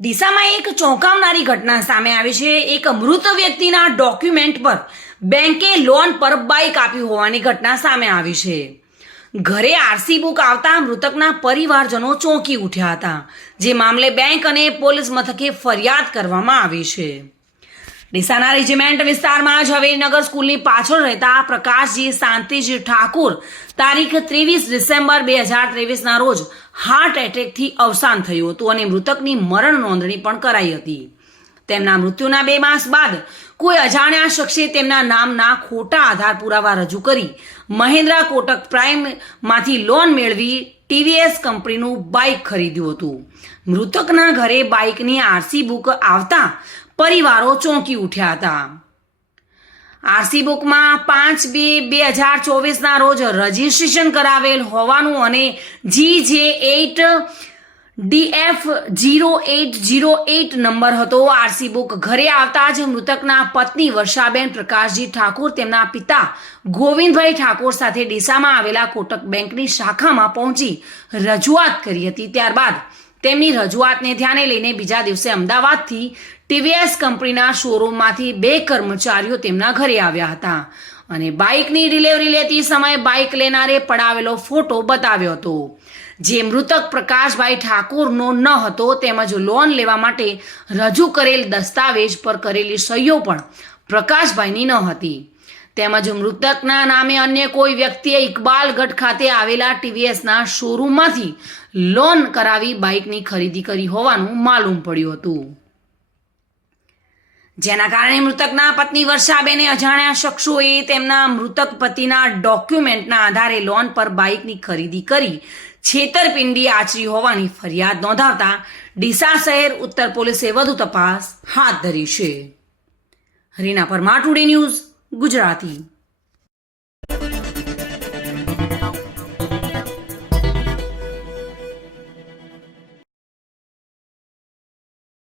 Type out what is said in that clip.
ડીસામાં એક ચોંકાવનારી ઘટના સામે આવી છે. એક મૃત વ્યક્તિના ડોક્યુમેન્ટ પર બેંકે લોન પર બાઇક આપી હોવાની ઘટના સામે આવી છે. ઘરે આરસી બુક આવતા મૃતકના પરિવારજનો ચોંકી ઉઠ્યા હતા, જે મામલે બેંક અને પોલીસ મથકે ફરિયાદ કરવામાં આવી છે. ડીસાના રેજિમેન્ટ વિસ્તારમાં ઝવેરીનગર સ્કૂલની પાછળ રહેતા પ્રકાશજી શાંતિજી ઠાકુર તારીખ ત્રેવીસ ડિસેમ્બર બે હજાર ત્રેવીસના રોજ હાર્ટ એટેકથી અવસાન થયું હતું અને મૃતકની મરણ નોંધણી પણ કરાઈ હતી. તેમના મૃત્યુના બે માસ બાદ કોઈ અજાણ્યા શખ્સે તેમના નામના ખોટા આધાર પુરાવા રજૂ કરી મહેન્દ્રા કોટક પ્રાઇમમાંથી લોન મેળવી ટીવીએસ કંપનીનું બાઇક ખરીદ્યું હતું. મૃતકના ઘરે બાઇકની આરસી બુક આવતા પરિવારો ચોંકી ઉઠ્યા હતા. આરસી બુકમાં પાંચ બે બે હજાર ચોવીસના રોજ રજીસ્ટ્રેશન કરાવેલ હોવાનું અને G J eight DF zero eight zero eight number હતો. આરસી બુક ઘરે આવતા જ મૃતકના પત્ની વર્ષાબેન પ્રકાશજી ઠાકોર તેમના પિતા ગોવિંદભાઈ ઠાકોર સાથે ડીસામાં આવેલા કોટક બેંકની શાખામાં પહોંચી રજૂઆત કરી હતી. ત્યારબાદ તેમની રજૂઆતને ધ્યાને લઈને બીજા દિવસે અમદાવાદથી ટીવીએસ કંપનીના શોરૂમમાંથી બે કર્મચારીઓ તેમના ઘરે આવ્યા હતા. અને બાઇકની ડિલિવરી લેતી સમયે બાઇક લેનારે પડાવેલો ફોટો બતાવ્યો હતો. જે મૃતક પ્રકાશભાઈ ઠાકુરનો ન હતો તેમજ લોન લેવા માટે રજૂ કરેલ દસ્તાવેજ પર કરેલી સહીઓ પણ પ્રકાશભાઈની ન હતી. તેમજ મૃતકના નામે અન્ય કોઈ વ્યક્તિએ ઇકબાલગઢ ખાતે આવેલા ટીવીએસના શોરૂમમાંથી લોન કરાવી બાઇકની ખરીદી કરી હોવાનું માલુમ પડ્યું હતું. જેના કારણે મૃતકના પત્ની વર્ષાબેને અજાણ્યા શખ્સોએ તેમના મૃતક પતિના ડોક્યુમેન્ટના આધારે લોન પર બાઇકની ખરીદી કરી છેતરપિંડી આચરી હોવાની ફરિયાદ નોંધાવતા ડીસા શહેર ઉત્તર પોલીસે વધુ તપાસ હાથ ધરી છે. Harina Parmar, today news Gujarati.